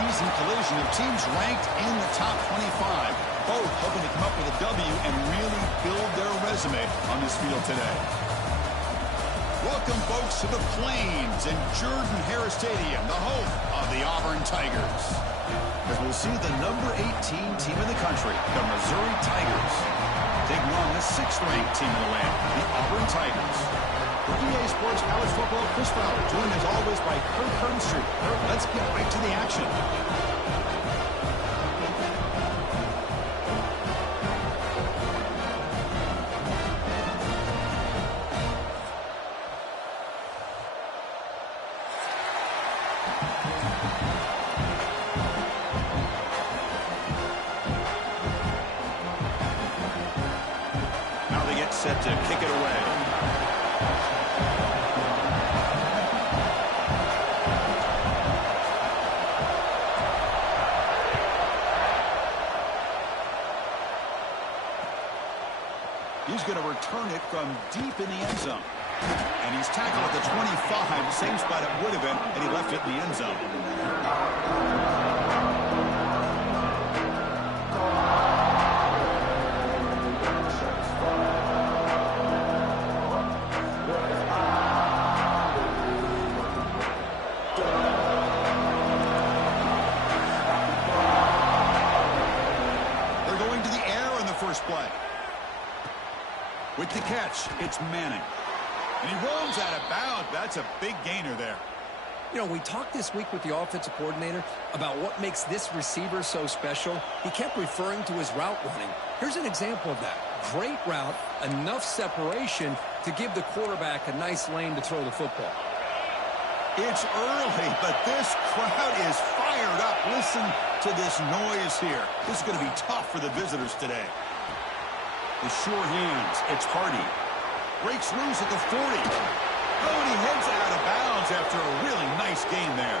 preseason collision of teams ranked in the top 25, both hoping to come up with a W and really build their resume on this field today. Welcome, folks, to the Plains and Jordan-Hare Stadium, the home of the Auburn Tigers. As we'll see the number 18 team in the country, the Missouri Tigers, taking on the 6th-ranked team in the land, the Auburn Tigers. For EA Sports College Football, Chris Fowler, joined as always by Kurt Kernstreet. Kurt, let's get right to the action. Now they get set to kick it away. He's going to return it from deep in the end zone. And he's tackled at the 25, same spot it would have been, and he left it in the end zone. They're going to the air in the first play. With the catch, it's Manning. And he rolls out of bounds. That's a big gainer there. You know, we talked this week with the offensive coordinator about what makes this receiver so special. He kept referring to his route running. Here's an example of that. Great route, enough separation to give the quarterback a nice lane to throw the football. It's early, but this crowd is fired up. Listen to this noise here. This is going to be tough for the visitors today. The sure hands, it's Hardy. Breaks loose at the 40. Oh, and he heads out of bounds after a really nice gain there.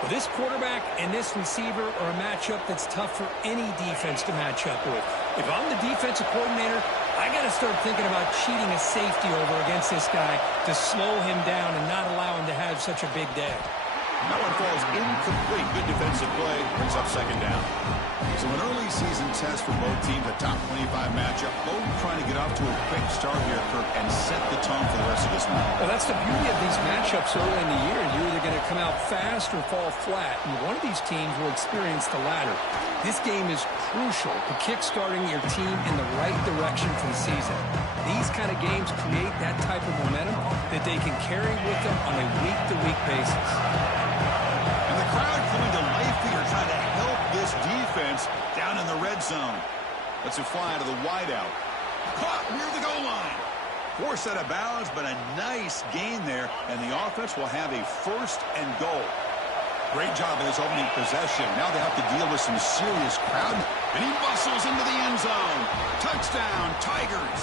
Well, this quarterback and this receiver are a matchup that's tough for any defense to match up with. If I'm the defensive coordinator, I got to start thinking about cheating a safety over against this guy to slow him down and not allow him to have such a big day. That one falls incomplete. Good defensive play. Brings up 2nd down. So an early season test for both teams, a top 25 matchup. Both trying to get off to a quick start here, Kirk, and set the tone for the rest of this one. Well, that's the beauty of these matchups early in the year. You're either going to come out fast or fall flat, and one of these teams will experience the latter. This game is crucial for kick-starting your team in the right direction for the season. These kind of games create that type of momentum that they can carry with them on a week-to-week basis. And the crowd coming to life here, trying to help this defense down in the red zone. Let's it fly to the wideout. Caught near the goal line. Forced out of bounds, but a nice gain there, and the offense will have a 1st and goal. Great job in his opening possession. Now they have to deal with some serious crowd, and he muscles into the end zone. Touchdown, Tigers.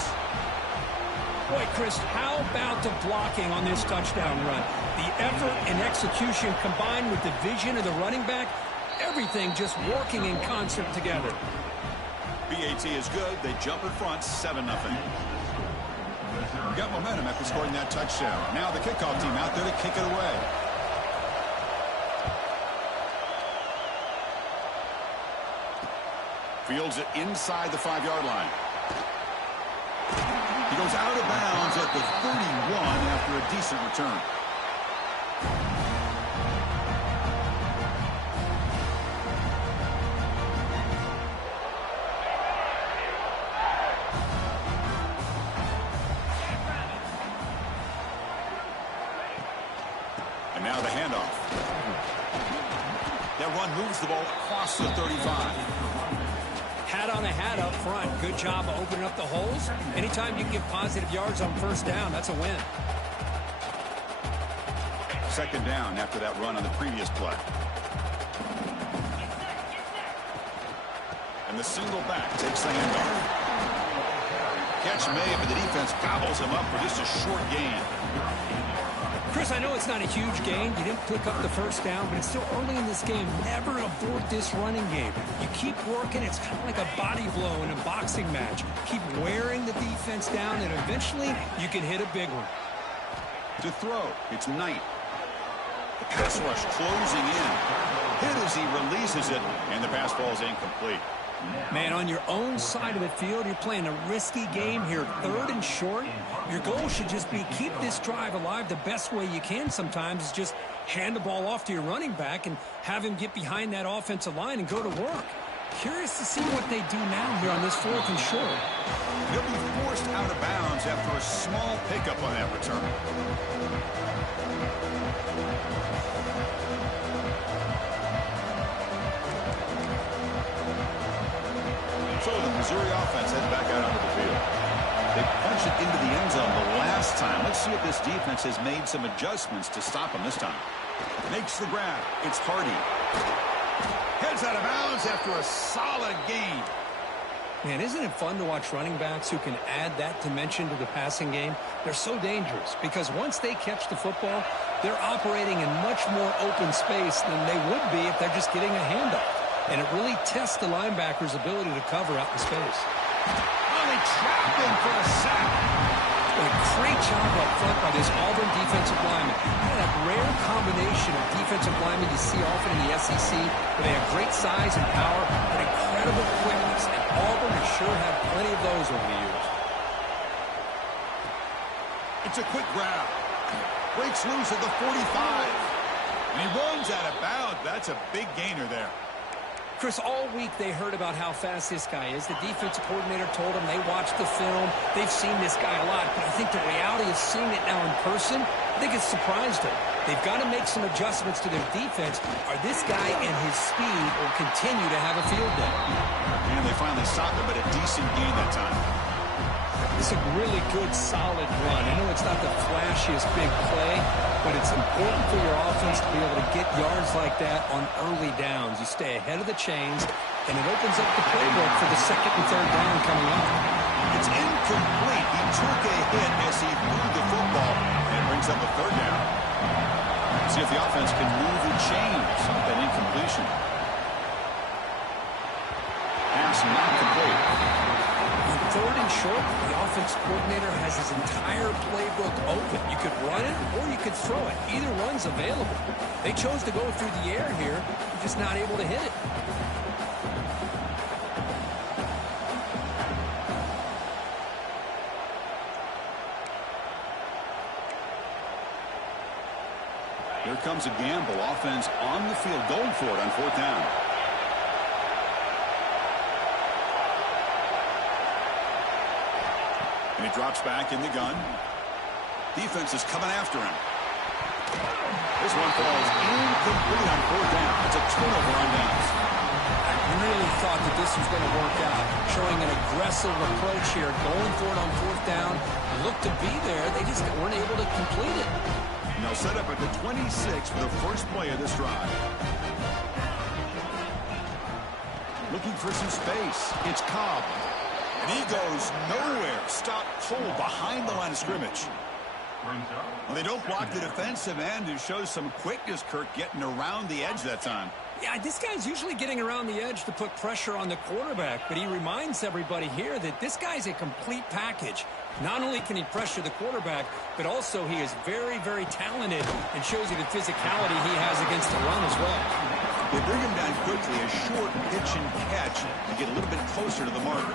Boy, Chris, how about the blocking on this touchdown run? The effort and execution combined with the vision of the running back, everything just working in concert together. BAT is good. They jump in front, 7-0. Got momentum after scoring that touchdown. Now the kickoff team out there to kick it away. Fields it inside the 5-yard line. He goes out of bounds at the 31 after a decent return. And now the handoff. That run moves the ball across the 35. Hat on a hat up front. Good job of opening up the holes. Anytime you can get positive yards on 1st down, that's a win. 2nd down after that run on the previous play. And the single back takes the handoff. Catch made, but the defense gobbles him up for just a short gain. Chris, I know it's not a huge gain. You didn't pick up the 1st down, but it's still early in this game. Never abort this running game. You keep working. It's kind of like a body blow in a boxing match. Keep wearing the defense down, and eventually you can hit a big one. To throw, it's Knight. The pass rush closing in. hit as he releases it, and the pass ball is incomplete. Man, on your own side of the field, you're playing a risky game here, 3rd and short. Your goal should just be keep this drive alive the best way you can sometimes is just hand the ball off to your running back and have him get behind that offensive line and go to work. Curious to see what they do now here on this 4th and short. He'll be forced out of bounds after a small pickup on that return. So the Missouri offense heads back out onto the field. They punched it into the end zone the last time. Let's see if this defense has made some adjustments to stop them this time. Makes the grab. It's Hardy. Heads out of bounds after a solid gain. Man, isn't it fun to watch running backs who can add that dimension to the passing game? They're so dangerous because once they catch the football, they're operating in much more open space than they would be if they're just getting a handoff. And it really tests the linebacker's ability to cover out in space. Oh, they trapped him for a sack. A great job up front by this Auburn defensive lineman. That rare combination of defensive linemen you see often in the SEC, where they have great size and power, but incredible quickness. And Auburn has sure had plenty of those over the years. It's a quick grab. Breaks loose at the 45. And he runs out of bounds. That's a big gainer there. Chris, all week they heard about how fast this guy is. The defensive coordinator told them they watched the film. They've seen this guy a lot. But I think the reality of seeing it now in person, I think it's surprised them. They've got to make some adjustments to their defense, or this guy and his speed will continue to have a field day. And they finally stopped him at a decent gain that time. It's a really good, solid run. I know it's not the flashiest big play, but it's important for your offense to be able to get yards like that on early downs. You stay ahead of the chains, and it opens up the playbook for the 2nd and 3rd down coming up. It's incomplete. He took a hit as he moved the football, and it brings up a 3rd down. See if the offense can move the chains with that incompletion. Pass not complete. 3rd and short, the offense coordinator has his entire playbook open. You could run it or you could throw it. Either one's available. They chose to go through the air here. They're just not able to hit it. Here comes a gamble. Offense on the field, going for it on 4th down. And he drops back in the gun. Defense is coming after him. This one falls incomplete on 4th down. It's a turnover on downs. I really thought that this was going to work out. Showing an aggressive approach here. Going for it on 4th down. Looked to be there. They just weren't able to complete it. Now set up at the 26 for the first play of this drive. Looking for some space. It's Cobb. And he goes nowhere. Stopped cold behind the line of scrimmage. Well, they don't block the defensive end, who shows some quickness, Kirk, getting around the edge that time. Yeah, this guy's usually getting around the edge to put pressure on the quarterback, but he reminds everybody here that this guy's a complete package. Not only can he pressure the quarterback, but also he is very, very talented and shows you the physicality he has against the run as well. They bring him down quickly, a short pitch and catch to get a little bit closer to the marker.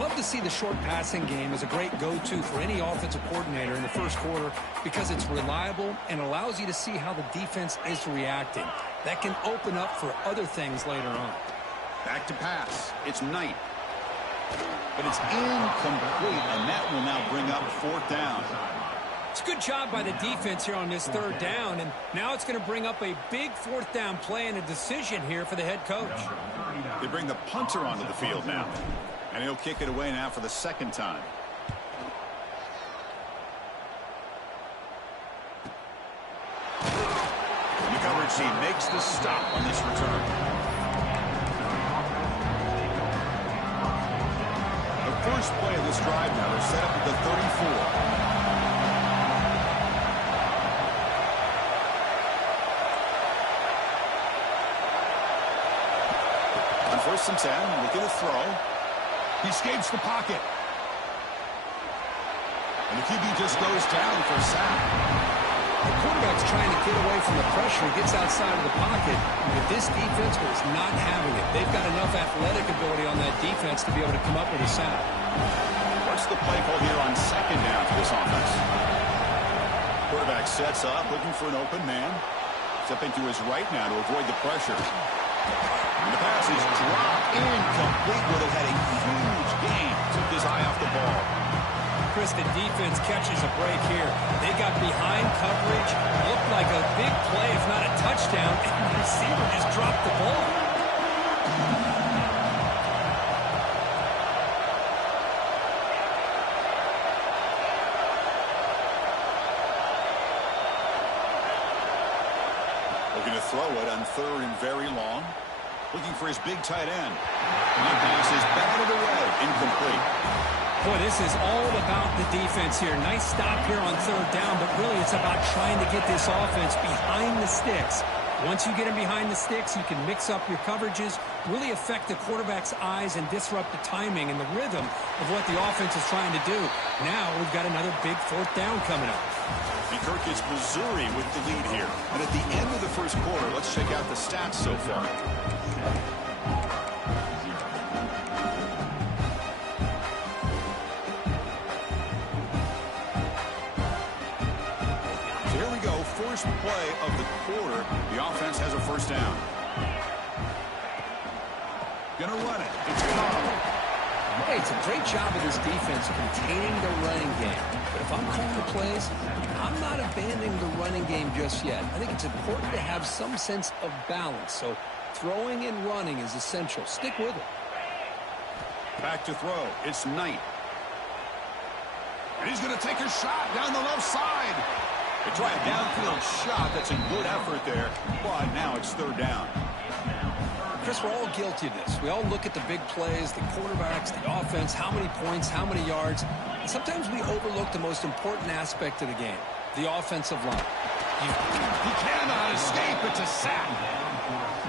Love to see the short passing game as a great go-to for any offensive coordinator in the first quarter because it's reliable and allows you to see how the defense is reacting. That can open up for other things later on. Back to pass. It's Knight. But it's incomplete, and that will now bring up 4th down. It's a good job by the defense here on this 3rd down, and now it's going to bring up a big 4th down play and a decision here for the head coach. They bring the punter onto the field now, and he'll kick it away now for the 2nd time. The coverage team makes the stop on this return. The first play of this drive now is set up at the 34. On 1st and 10, look at the throw. He escapes the pocket. And the QB just goes down for a sack. The quarterback's trying to get away from the pressure. He gets outside of the pocket. But this defense was not having it. They've got enough athletic ability on that defense to be able to come up with a sack. What's the play call here on second down for this offense? Quarterback sets up, looking for an open man. Stepping to his right now to avoid the pressure. And the pass is dropped incomplete. Would have had a huge gain. Took his eye off the ball. Chris, the defense catches a break here. They got behind coverage. Looked like a big play, if not a touchdown. And the receiver just dropped the ball. Looking to throw it on third and very long. Looking for his big tight end. And that pass is batted away. Incomplete. Boy, this is all about the defense here. Nice stop here on third down, but really it's about trying to get this offense behind the sticks. Once you get him behind the sticks, you can mix up your coverages, really affect the quarterback's eyes and disrupt the timing and the rhythm of what the offense is trying to do. Now we've got another big fourth down coming up. And Kirk, it's Missouri with the lead here. And at the end of the first quarter, let's check out the stats so far. First play of the quarter, the offense has a first down. Gonna run it. It's Cobb. Hey, it's a great job of this defense containing the running game. But if I'm calling the plays, I'm not abandoning the running game just yet. I think it's important to have some sense of balance. So throwing and running is essential. Stick with it. Back to throw. It's Knight. And he's going to take a shot down the left side. They try a downfield shot. That's a good effort there. But now it's third down. Chris, we're all guilty of this. We all look at the big plays, the quarterbacks, the offense, how many points, how many yards. And sometimes we overlook the most important aspect of the game, the offensive line. He cannot escape. It's a sack.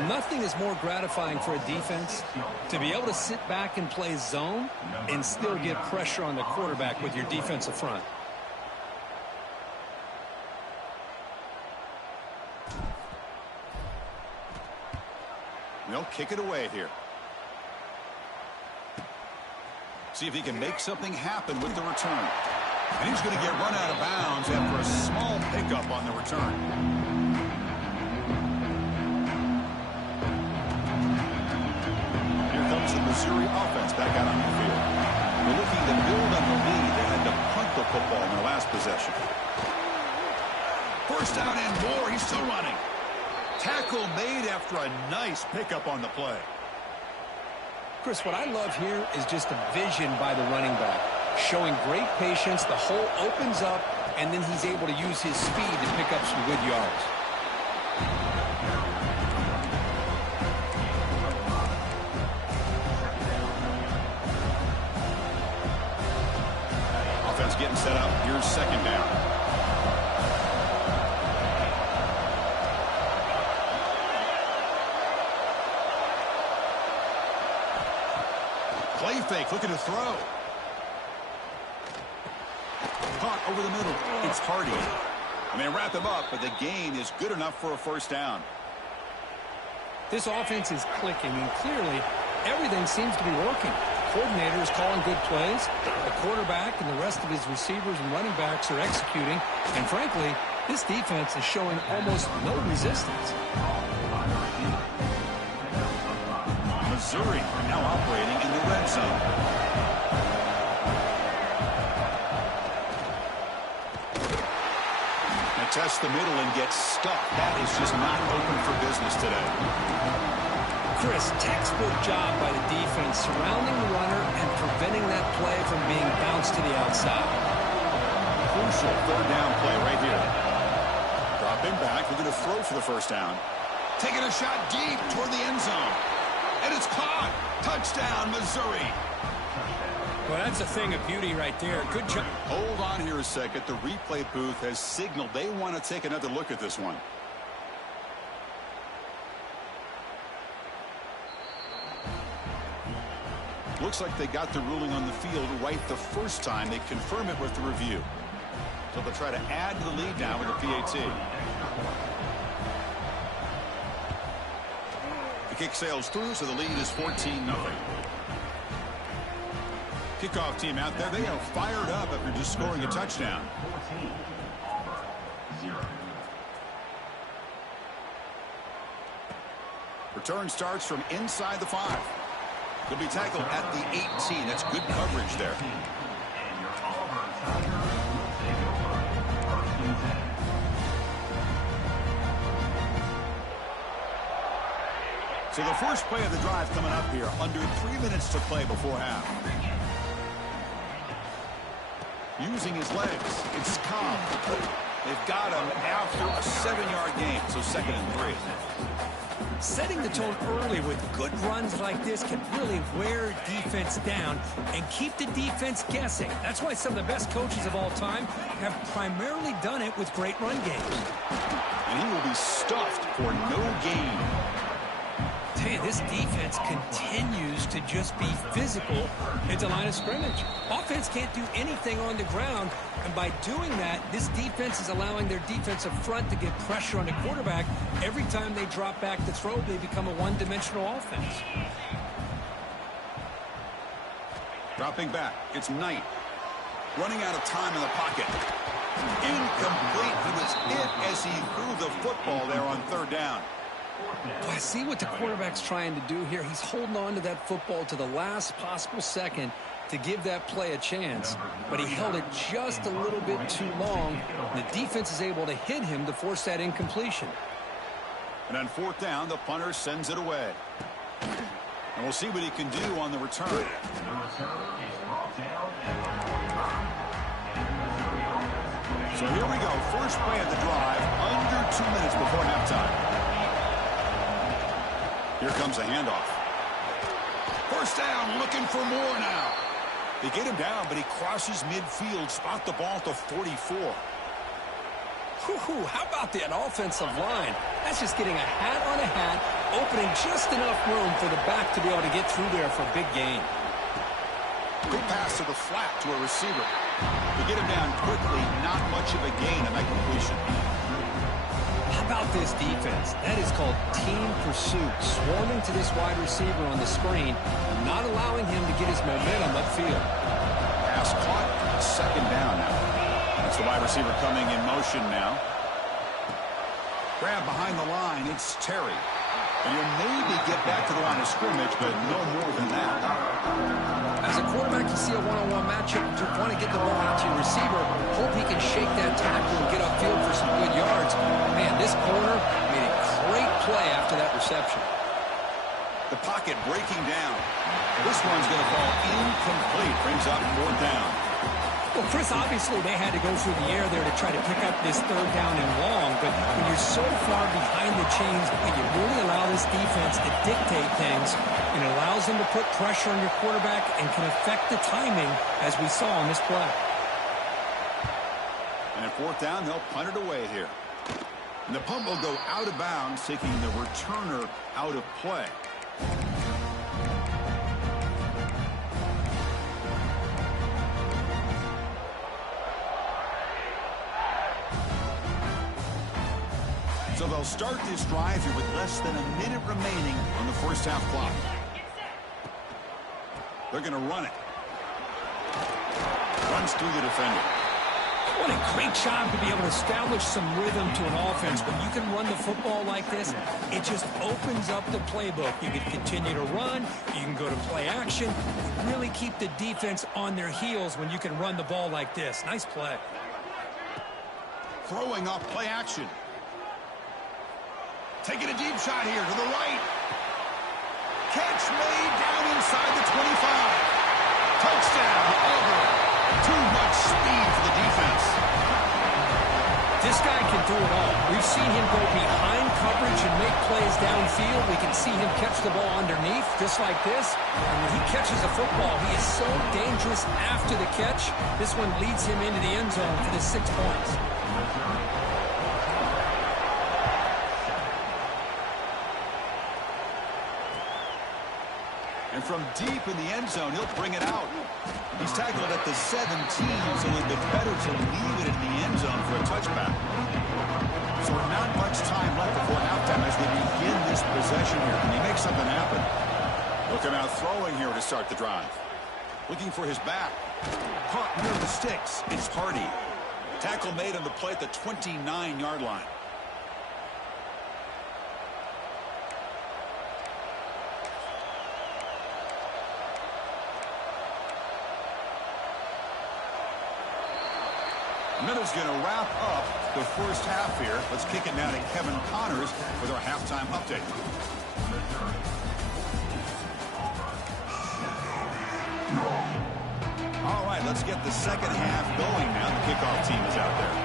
Nothing is more gratifying for a defense to be able to sit back and play zone and still get pressure on the quarterback with your defensive front. They'll kick it away here. See if he can make something happen with the return. And he's going to get run out of bounds after a small pickup on the return. Here comes the Missouri offense back out on the field. They're looking to build on the lead. They had to punt the football in their last possession. First down and more. He's still running. Tackle made after a nice pickup on the play. Chris, what I love here is just a vision by the running back. Showing great patience, the hole opens up, and then he's able to use his speed to pick up some good yards. Offense getting set up. Here's second down. Play fake, looking to throw. Caught over the middle. It's Hardy. I mean, wrap him up, but the gain is good enough for a first down. This offense is clicking, and clearly everything seems to be working. The coordinator is calling good plays. The quarterback and the rest of his receivers and running backs are executing. And frankly, this defense is showing almost no resistance. Missouri now operating in the red zone. They test the middle and get stuck. That is just not open for business today. Chris, textbook job by the defense surrounding the runner and preventing that play from being bounced to the outside. Crucial third down play right here. Dropping back, we're going to throw for the first down. Taking a shot deep toward the end zone. And it's caught. Touchdown, Missouri. Well, that's a thing of beauty right there. Good job. Hold on here a second. The replay booth has signaled they want to take another look at this one. Looks like they got the ruling on the field right the first time. They confirm it with the review. So they'll try to add to the lead now with the PAT. The kick sails through, so the lead is 14-0. Kickoff team out there, they are fired up after just scoring a touchdown. 14-0. Return starts from inside the 5. He'll be tackled at the 18. That's good coverage there. So the first play of the drive coming up here. Under 3 minutes to play before half. Using his legs. It's Cobb. They've got him after a 7-yard gain. So 2nd and 3. Setting the tone early with good runs like this can really wear defense down and keep the defense guessing. That's why some of the best coaches of all time have primarily done it with great run games. And he will be stuffed for no gain. Tell you, this defense continues to just be physical at the line of scrimmage. Offense can't do anything on the ground, and by doing that, this defense is allowing their defensive front to get pressure on the quarterback. Every time they drop back to throw, they become a one-dimensional offense. Dropping back, it's Knight. Running out of time in the pocket. Incomplete. He was hit as he threw the football there on 3rd down. Well, I see what the quarterback's trying to do here. He's holding on to that football to the last possible second to give that play a chance. But he held it just a little bit too long. The defense is able to hit him to force that incompletion. And on 4th down, the punter sends it away. And we'll see what he can do on the return. So here we go. First play of the drive. Under 2 minutes before halftime. Here comes a handoff. First down, looking for more now. They get him down, but he crosses midfield, spot the ball to 44. How about that offensive line? That's just getting a hat on a hat, opening just enough room for the back to be able to get through there for a big gain. Good pass to the flat to a receiver. They get him down quickly, not much of a gain on that completion. How about this defense? That is called team pursuit. Swarming to this wide receiver on the screen, not allowing him to get his momentum upfield. Pass caught, 2nd down now. That's the wide receiver coming in motion now. Grab behind the line, it's Terry. And he'll maybe get back to the line of scrimmage, but no more than that. As a quarterback, you see a one-on-one matchup. You want to get the ball out to your receiver. Hope he can shake that tackle and get upfield for some good yards. Man, this corner made a great play after that reception. The pocket breaking down. This one's going to fall incomplete. Brings up 4th down. Well, Chris, obviously they had to go through the air there to try to pick up this 3rd down and long, but when you're so far behind the chains, and you really allow this defense to dictate things, it allows them to put pressure on your quarterback and can affect the timing, as we saw on this play. And at 4th down, they'll punt it away here. And the punt will go out of bounds, taking the returner out of play. So they'll start this drive here with less than a minute remaining on the first half clock. They're going to run it. Runs through the defender. What a great job to be able to establish some rhythm to an offense. When you can run the football like this, it just opens up the playbook. You can continue to run. You can go to play action. You really keep the defense on their heels when you can run the ball like this. Nice play. Throwing off play action. Taking a deep shot here to the right. Catch made down inside the 25. Touchdown, Auburn. Too much speed for the defense. This guy can do it all. We've seen him go behind coverage and make plays downfield. We can see him catch the ball underneath, just like this. And when he catches a football, he is so dangerous after the catch. This one leads him into the end zone for the 6 points. And from deep in the end zone. He'll bring it out. He's tackled at the 17, so a little bit better to leave it in the end zone for a touchback. So not much time left before halftime as we begin this possession here. Can he make something happen? Look him out throwing here to start the drive. Looking for his back. Caught near the sticks. It's Hardy. Tackle made on the play at the 29-yard line. Minute's going to wrap up the first half here. Let's kick it now to Kevin Connors with our halftime update. All right, let's get the second half going now. The kickoff team is out there.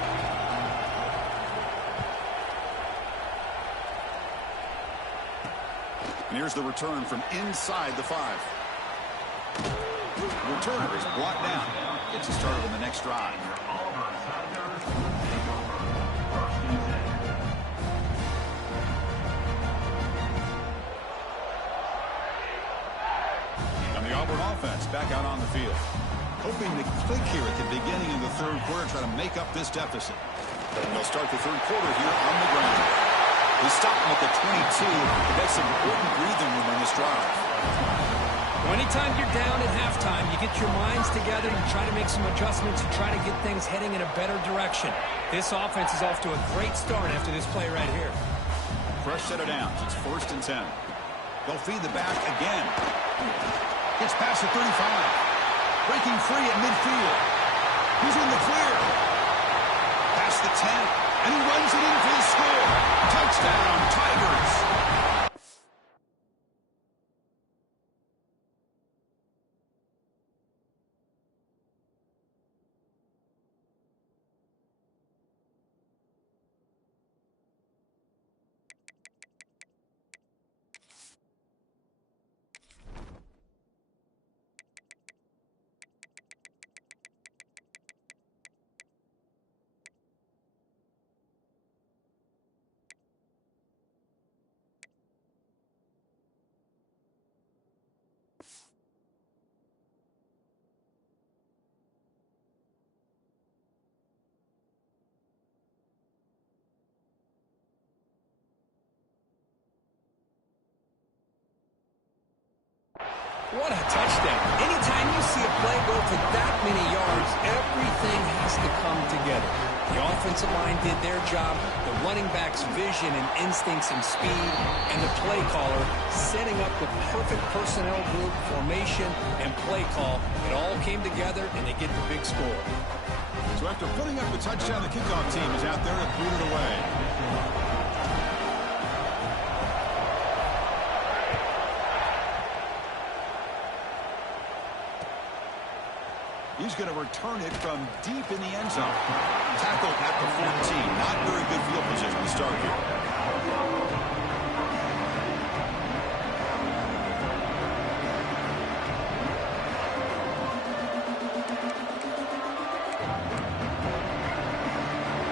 And here's the return from inside the 5. The returner is brought down. Gets us started on the next drive. And the Auburn offense back out on the field. Hoping to click here at the beginning of the third quarter, try to make up this deficit. And they'll start the third quarter here on the ground. They stop them at the 22, but that's some important breathing room on this drive. Well, anytime you're down at halftime, you get your minds together, you try to make some adjustments, you try to get things heading in a better direction. This offense is off to a great start after this play right here. Fresh set of downs. It's 1st and 10. They'll feed the back again. Gets past the 35. Breaking free at midfield. He's in the clear. Past the 10. And he runs it in for the score. Touchdown, Tigers. What a touchdown. Anytime you see a play go for that many yards, everything has to come together. The offensive line did their job, the running back's vision and instincts and speed, and the play caller setting up the perfect personnel group, formation, and play call. It all came together, and they get the big score. So after putting up the touchdown, the kickoff team is out there to boot it away. He's going to return it from deep in the end zone. Tackled at the 14. Not very good field position to start here.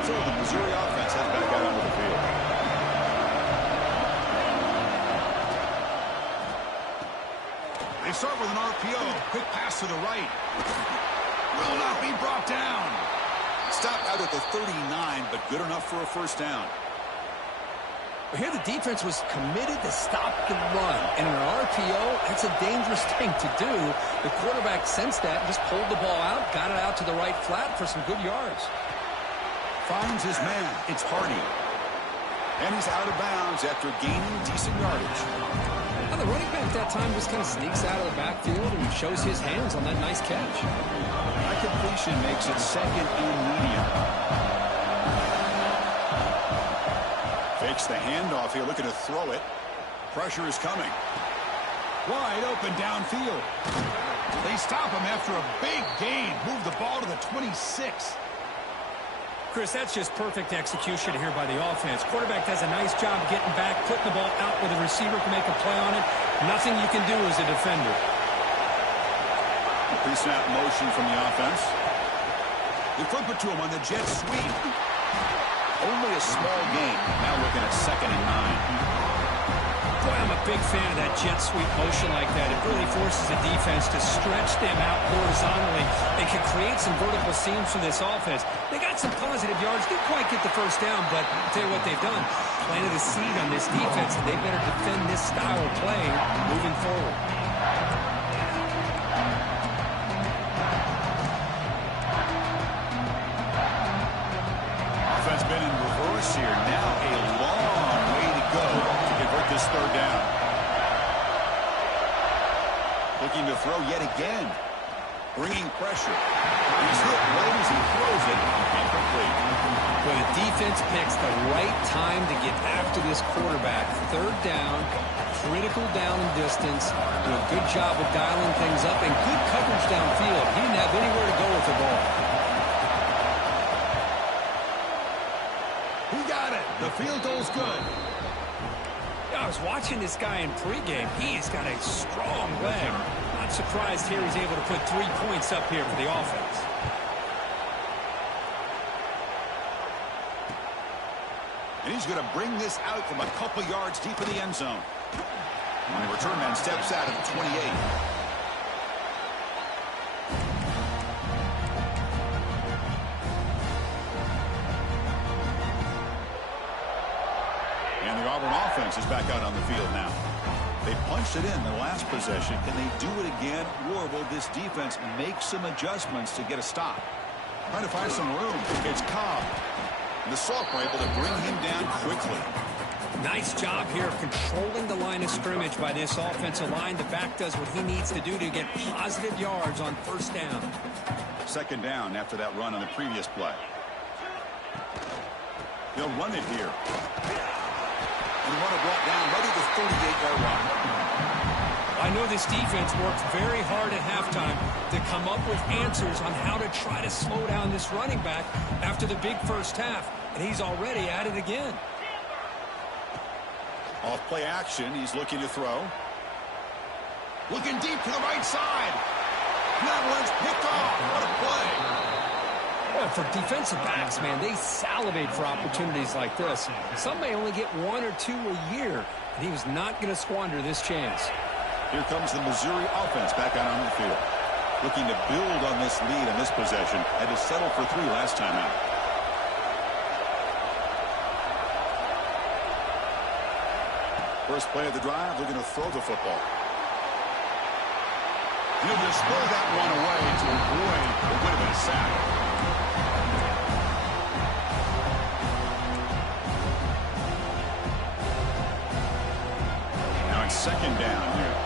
So the Missouri offense heads back out onto the field. They start with an RPO. Quick pass to the right. Will not be brought down. Stopped out at the 39, but good enough for a first down. But here the defense was committed to stop the run. And in an RPO, that's a dangerous thing to do. The quarterback sensed that, just pulled the ball out, got it out to the right flat for some good yards. Finds his man. It's Hardy. And he's out of bounds after gaining decent yardage. Now the running back that time just kind of sneaks out of the backfield and shows his hands on that nice catch. That completion makes it 2nd and medium. Fakes the handoff here, looking to throw it. Pressure is coming. Wide open downfield. They stop him after a big gain. Move the ball to the 26. Chris, that's just perfect execution here by the offense. Quarterback does a nice job getting back, putting the ball out where the receiver can make a play on it. Nothing you can do as a defender. Pre-snap motion from the offense. They flip it to him on the jet sweep. Only a small gain. Now looking at 2nd and 9. Boy, I'm a big fan of that jet sweep motion like that. It really forces the defense to stretch them out horizontally and can create some vertical seams for this offense. They got some positive yards. Didn't quite get the first down, but I'll tell you what they've done. Planted a seed on this defense, and they better defend this style of play moving forward. Offense been in reverse here. Now a long way to go to convert this third down. Looking to throw yet again. Bringing pressure. He's hit right as he throws it. Incomplete. But the defense picks the right time to get after this quarterback. Third down, critical down and distance. Do a good job of dialing things up and good coverage downfield. He didn't have anywhere to go with the ball. He got it. The field goal's good. I was watching this guy in pregame. He's got a strong leg. Not surprised here he's able to put 3 points up here for the offense. And he's going to bring this out from a couple yards deep in the end zone. And the return man steps out at the 28. And the Auburn offense is back out on the field now. They punched it in the last possession. Can they do it again, or will this defense make some adjustments to get a stop? Trying to find some room. It's Cobb. And the Salk were able to bring him down quickly. Nice job here of controlling the line of scrimmage by this offensive line. The back does what he needs to do to get positive yards on first down. Second down after that run on the previous play. They'll run it here. And the runner brought down right at the 38-yard line. I know this defense worked very hard at halftime to come up with answers on how to try to slow down this running back after the big first half. And he's already at it again. Off play action, he's looking to throw. Looking deep to the right side. That one's picked off. What a play. Well, for defensive backs, man, they salivate for opportunities like this. Some may only get 1 or 2 a year, and he was not going to squander this chance. Here comes the Missouri offense back out on the field. Looking to build on this lead in this possession. Had to settle for 3 last time out. First play of the drive, looking to throw the football. He'll just throw that one away to avoid what would have been a sack. Now it's second down here.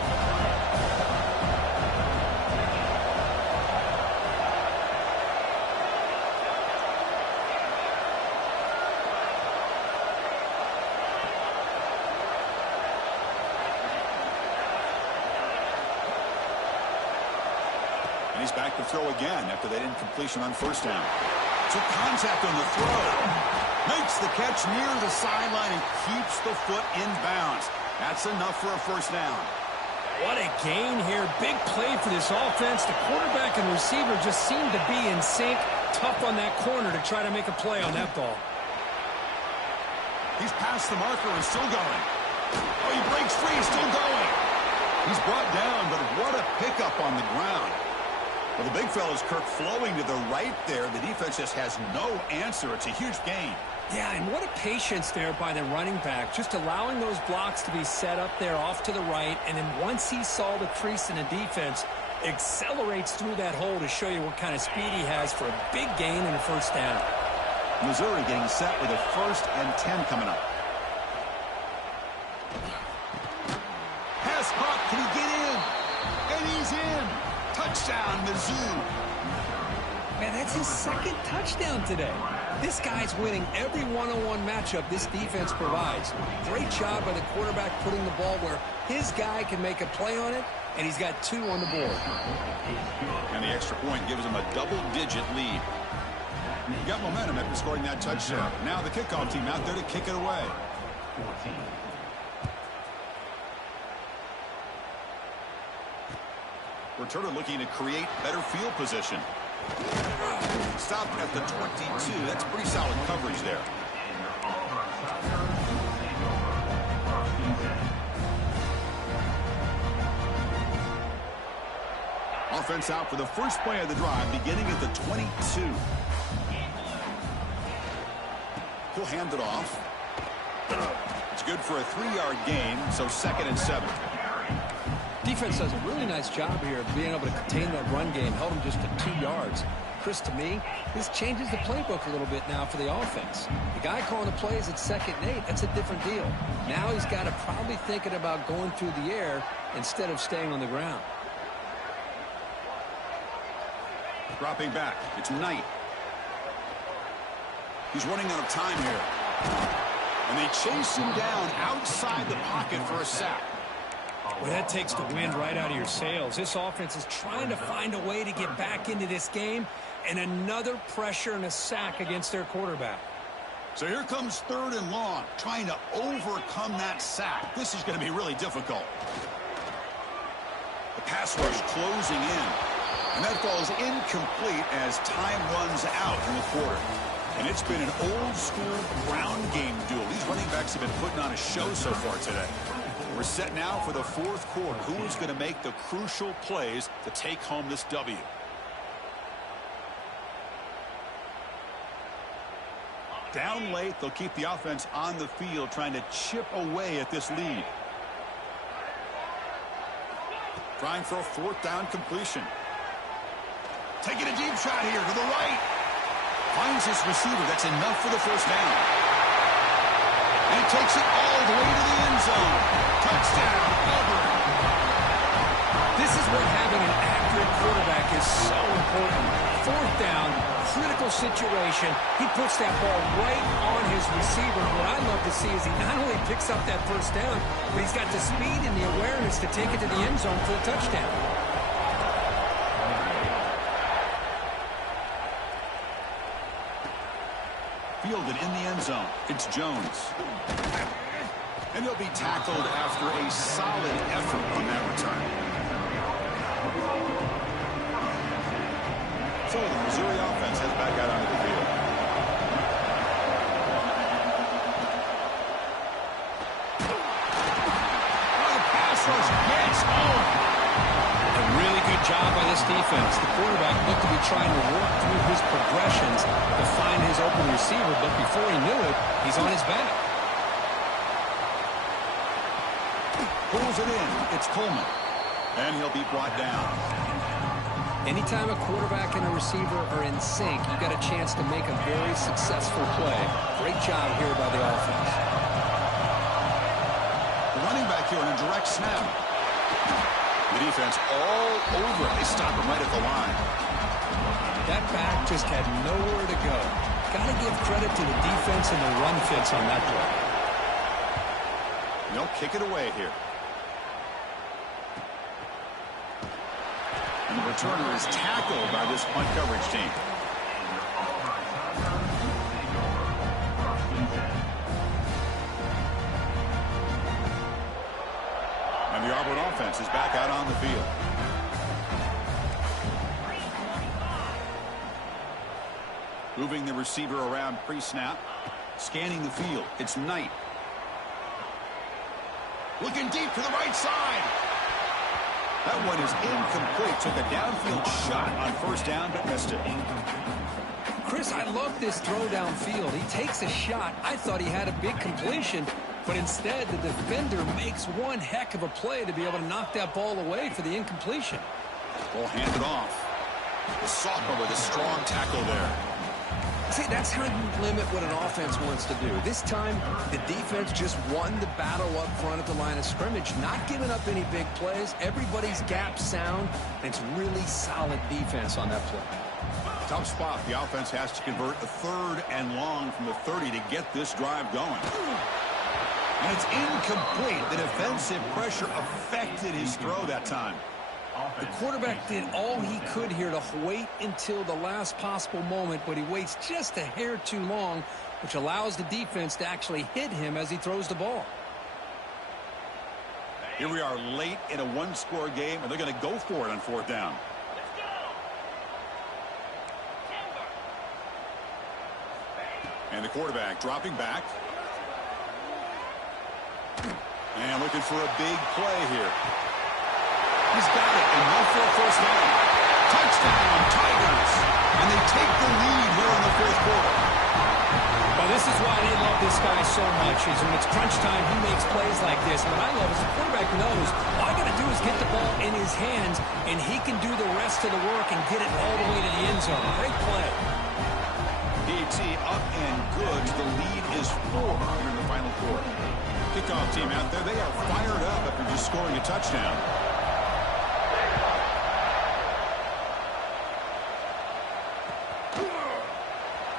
And he's back to throw again after that incompletion on first down. Took contact on the throw. Makes the catch near the sideline and keeps the foot in bounds. That's enough for a first down. What a gain here. Big play for this offense. The quarterback and receiver just seem to be in sync. Tough on that corner to try to make a play on that ball. He's past the marker and still going. Oh, he breaks free, still going. He's brought down, but what a pickup on the ground. Well, the big fella's Kirk flowing to the right there. The defense just has no answer. It's a huge gain. Yeah, and what a patience there by the running back. Just allowing those blocks to be set up there off to the right. And then once he saw the crease in the defense, accelerates through that hole to show you what kind of speed he has for a big gain and a first down. Missouri getting set with a 1st and 10 coming up. Pass caught. Can he get in? And he's in. Touchdown, Mizzou. Man, that's his 2nd touchdown today. This guy's winning every one-on-one matchup this defense provides. Great job by the quarterback putting the ball where his guy can make a play on it, and he's got 2 on the board. And the extra point gives him a double-digit lead. He got momentum after scoring that touchdown. Now the kickoff team out there to kick it away. Returner looking to create better field position. Stopped at the 22. That's pretty solid coverage there. Offense out for the first play of the drive, beginning at the 22. He'll hand it off. It's good for a 3-yard gain, so 2nd and 7. Defense does a really nice job here of being able to contain that run game, held him just to 2 yards. Chris, to me, this changes the playbook a little bit now for the offense. The guy calling the plays at 2nd and 8, that's a different deal. Now he's got to probably thinking about going through the air instead of staying on the ground. Dropping back, it's Knight. He's running out of time here. And they chase him down outside the pocket for a sack. Well, that takes the wind right out of your sails. This offense is trying to find a way to get back into this game, and another pressure and a sack against their quarterback. So here comes 3rd and long, trying to overcome that sack. This is going to be really difficult. The pass rush closing in, and that falls incomplete as time runs out in the quarter. And it's been an old-school ground game duel. These running backs have been putting on a show so far today. We're set now for the 4th quarter. Who is going to make the crucial plays to take home this W? Down late, they'll keep the offense on the field, trying to chip away at this lead. Trying for a 4th down completion. Taking a deep shot here to the right. Finds his receiver. That's enough for the 1st down. And he takes it all the way to the end zone. Touchdown, Auburn. This is what having an accurate quarterback is so important. 4th down, critical situation. He puts that ball right on his receiver. What I love to see is he not only picks up that 1st down, but he's got the speed and the awareness to take it to the end zone for a touchdown. Fielded in the end zone. It's Jones. And he'll be tackled after a solid effort on that return. So the Missouri offense heads back out onto the field. Oh, the pass rush gets home. A really good job by this defense. The quarterback looked to be trying to work through his progressions to find his open receiver, but before he knew it, he's on his back. Pulls it in. It's Coleman. And he'll be brought down. Anytime a quarterback and a receiver are in sync, you got a chance to make a very successful play. Great job here by the offense. The running back here on a direct snap. The defense all over it. They stop him right at the line. That back just had nowhere to go. Got to give credit to the defense and the run fits on that play. They'll kick it away here. And the returner is tackled by this punt coverage team. And the Auburn offense is back out on the field. Moving the receiver around pre-snap. Scanning the field. It's Knight. Looking deep to the right side. That one is incomplete. Took a downfield shot on 1st down, but missed it. Chris, I love this throw downfield. He takes a shot. I thought he had a big completion, but instead the defender makes one heck of a play to be able to knock that ball away for the incompletion. Ball handed off. The sophomore with a strong tackle there. See, that's how you limit what an offense wants to do. This time, the defense just won the battle up front at the line of scrimmage, not giving up any big plays. Everybody's gap sound, and it's really solid defense on that play. Tough spot. The offense has to convert a 3rd and long from the 30 to get this drive going. And it's incomplete. The defensive pressure affected his throw that time. The quarterback did all he could here to wait until the last possible moment, but he waits just a hair too long, which allows the defense to actually hit him as he throws the ball. Here we are late in a 1-score game, and they're going to go for it on 4th down. And the quarterback dropping back. And looking for a big play here. He's got it, and no for a first down. Touchdown, Tigers! And they take the lead here in the fourth quarter. Well, this is why they love this guy so much, is when it's crunch time, he makes plays like this. And what I love is the quarterback knows all I got to do is get the ball in his hands, and he can do the rest of the work and get it all the way to the end zone. Great play. DT up and good. The lead is 4 here in the final quarter. Kickoff team out there. They are fired up after just scoring a touchdown.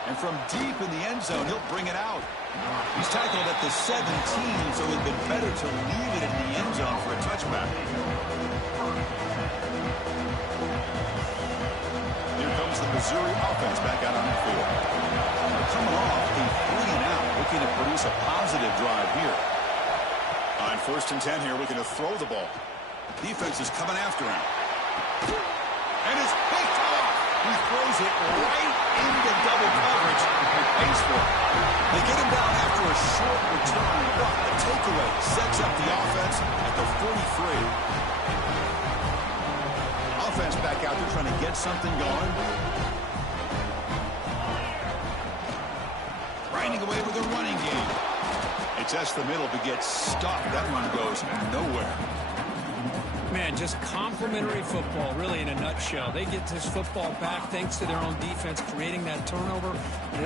And from deep in the end zone, he'll bring it out. He's tackled at the 17, so it would have been better to leave it in the end zone for a touchback. Here comes the Missouri offense back out on the field. They're coming off a 3-and-out, looking to produce a positive drive here. On 1st and 10 here, looking to throw the ball. Defense is coming after him. And it's picked off. He throws it right into double coverage and pays for it. They get him down after a short return, but the takeaway sets up the offense at the 43. Offense back out there trying to get something going. Grinding away with a running game. They test the middle but get stuck. That one goes nowhere. Man, just complimentary football, really, in a nutshell. They get this football back thanks to their own defense, creating that turnover,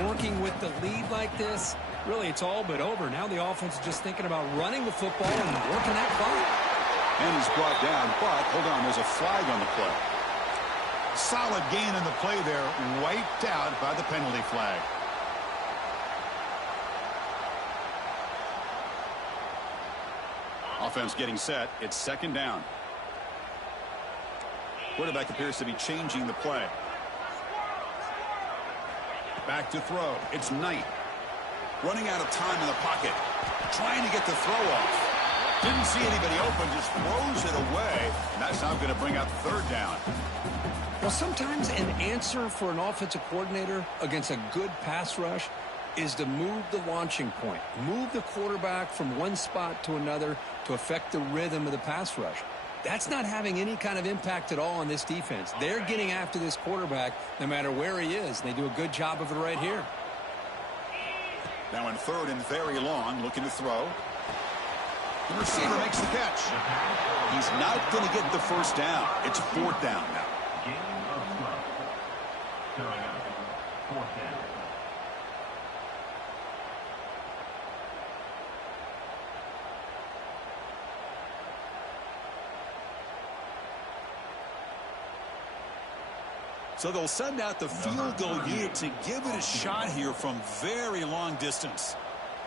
working with the lead like this. Really, it's all but over. Now the offense is just thinking about running the football and working that clock. And he's brought down, but, hold on, there's a flag on the play. Solid gain in the play there, wiped out by the penalty flag. Offense getting set. It's 2nd down. Quarterback appears to be changing the play. Back to throw. It's Knight. Running out of time in the pocket. Trying to get the throw off. Didn't see anybody open, just throws it away. And that's now going to bring out 3rd down. Well, sometimes an answer for an offensive coordinator against a good pass rush is to move the launching point. Move the quarterback from one spot to another to affect the rhythm of the pass rush. That's not having any kind of impact at all on this defense. They're getting after this quarterback no matter where he is. They do a good job of it right here. Now in 3rd and very long, looking to throw. The receiver makes the catch. He's not going to get the first down. It's 4th down now. So they'll send out the field goal unit to give it a shot here from very long distance.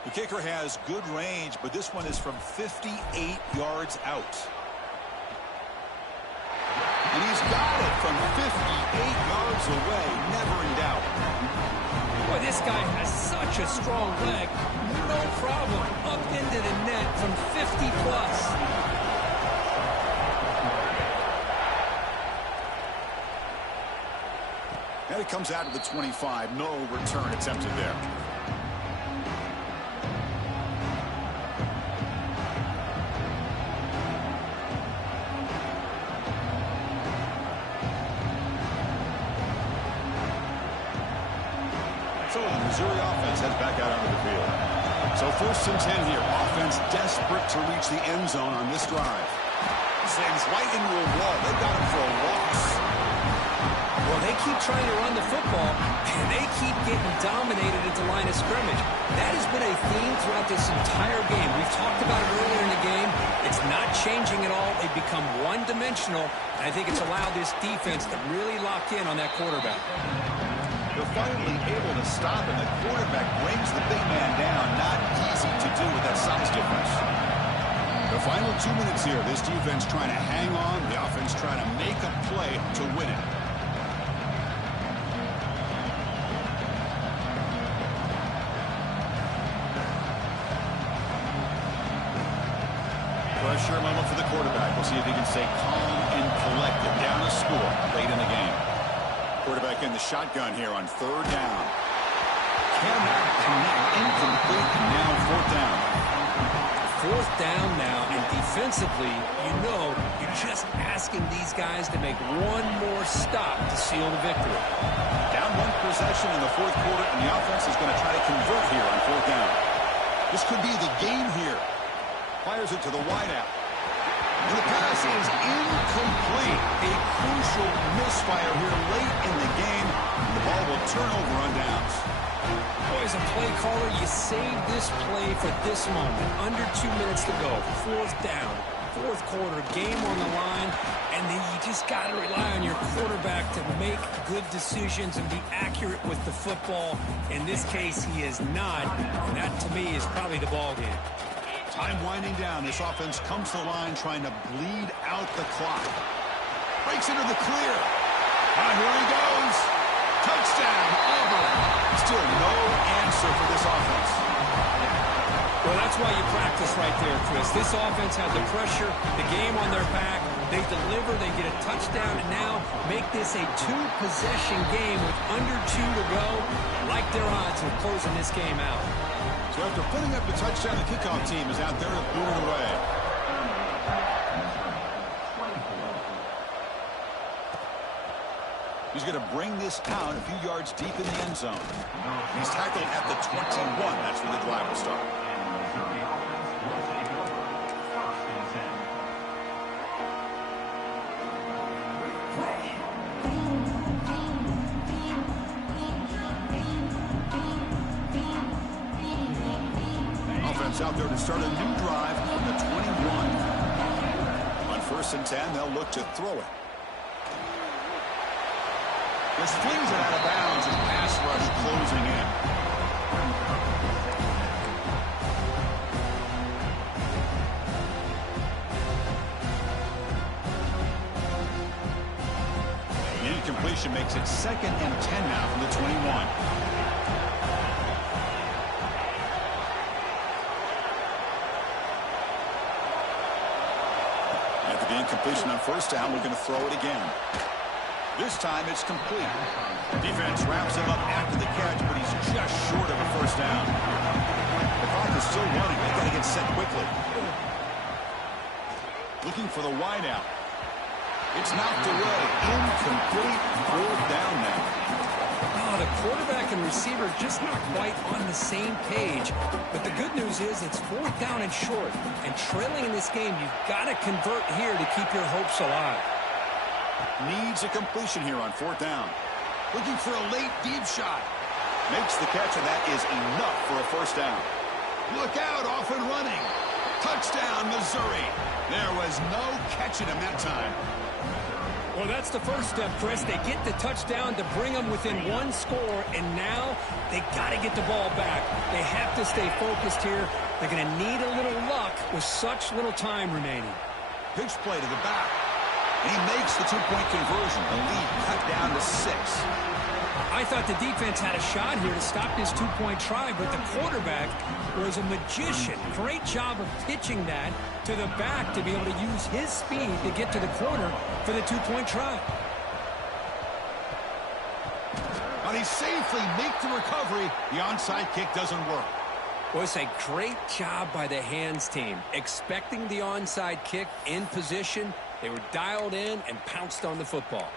The kicker has good range, but this one is from 58 yards out. And he's got it from 58 yards away, never in doubt. Boy, this guy has such a strong leg. No problem. Up into the net from 50 plus. And it comes out of the 25. No return attempted there. So the Missouri offense heads back out onto the field. So 1st and 10 here. Offense desperate to reach the end zone on this drive. Sends right into a wall. They've got him for a loss. Well, they keep trying to run the football, and they keep getting dominated at the line of scrimmage. That has been a theme throughout this entire game. We've talked about it earlier in the game. It's not changing at all. They've become one-dimensional, and I think it's allowed this defense to really lock in on that quarterback. They're finally able to stop, and the quarterback brings the big man down. Not easy to do with that size difference. The final 2 minutes here. This defense trying to hang on. The offense trying to make a play to win it. Pressure moment for the quarterback. We'll see if he can stay calm and collected. Down a score late in the game. Quarterback in the shotgun here on 3rd down. Cannot connect. Incomplete. And now 4th down. 4th down now, and defensively, you're just asking these guys to make one more stop to seal the victory. Down 1 possession in the 4th quarter, and the offense is going to try to convert here on 4th down. This could be the game here. Fires it to the wideout. And the pass is incomplete. A crucial misfire here late in the game. The ball will turn over on downs. Boy, as a play caller, you save this play for this moment. Under 2 minutes to go. 4th down. 4th quarter, game on the line. And then you just got to rely on your quarterback to make good decisions and be accurate with the football. In this case, he is not. And that, to me, is probably the ball game. Time winding down. This offense comes to the line trying to bleed out the clock. Breaks into the clear. Here he goes. Touchdown, Auburn. Still no answer for this offense. Well, that's why you practice right there, Chris. This offense had the pressure, the game on their back. They deliver, they get a touchdown, and now make this a 2-possession game with under 2 to go. Like their odds of closing this game out. So after putting up the touchdown, the kickoff team is out there to boot it away. He's going to bring this out a few yards deep in the end zone. He's tackled at the 21. That's where the drive will start. Offense out there to start a new drive on the 21. On 1st and 10, they'll look to throw it. This flings it out of bounds as pass rush closing in. The incompletion makes it 2nd and 10 now from the 21. After the incompletion on 1st down, we're going to throw it again. This time it's complete. Defense wraps him up after the catch, but he's just short of a 1st down. The clock is still running. They've got to get set quickly. Looking for the wideout. It's knocked away. Incomplete. 4th down now. Oh, the quarterback and receiver just not quite on the same page. But the good news is it's 4th down and short. And trailing in this game, you've got to convert here to keep your hopes alive. Needs a completion here on 4th down. Looking for a late deep shot. Makes the catch, and that is enough for a 1st down. Look out, off and running. Touchdown, Missouri. There was no catching him that time. Well, that's the first step, Chris. They get the touchdown to bring them within 1 score, and now they got to get the ball back. They have to stay focused here. They're going to need a little luck with such little time remaining. Pitch play to the back. And he makes the 2-point conversion. The lead cut down to 6. I thought the defense had a shot here to stop this 2-point try, but the quarterback was a magician. Great job of pitching that to the back to be able to use his speed to get to the corner for the 2-point try. But he safely makes the recovery. The onside kick doesn't work. Well, it's a great job by the hands team. Expecting the onside kick in position, they were dialed in and pounced on the football.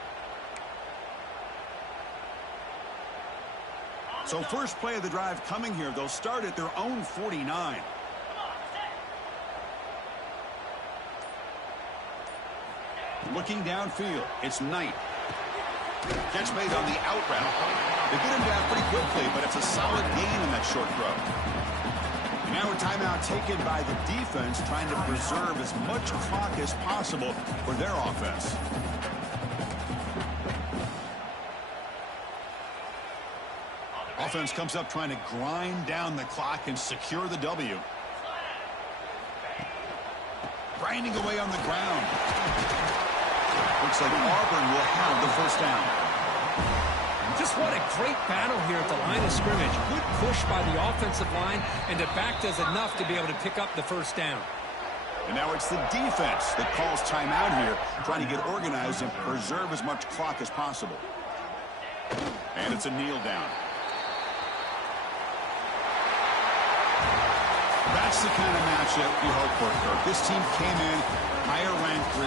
So first play of the drive coming here. They'll start at their own 49. Looking downfield, it's Knight. Catch made on the out route. They get him down pretty quickly, but it's a solid gain in that short throw. Now a timeout taken by the defense, trying to preserve as much clock as possible for their offense. Offense comes up trying to grind down the clock and secure the W. Grinding away on the ground. Looks like Auburn will have the 1st down. Just what a great battle here at the line of scrimmage. Good push by the offensive line, and the back does enough to be able to pick up the 1st down. And now it's the defense that calls timeout here, trying to get organized and preserve as much clock as possible. And it's a kneel down. That's the kind of matchup you hope for, Kirk. This team came in higher ranked.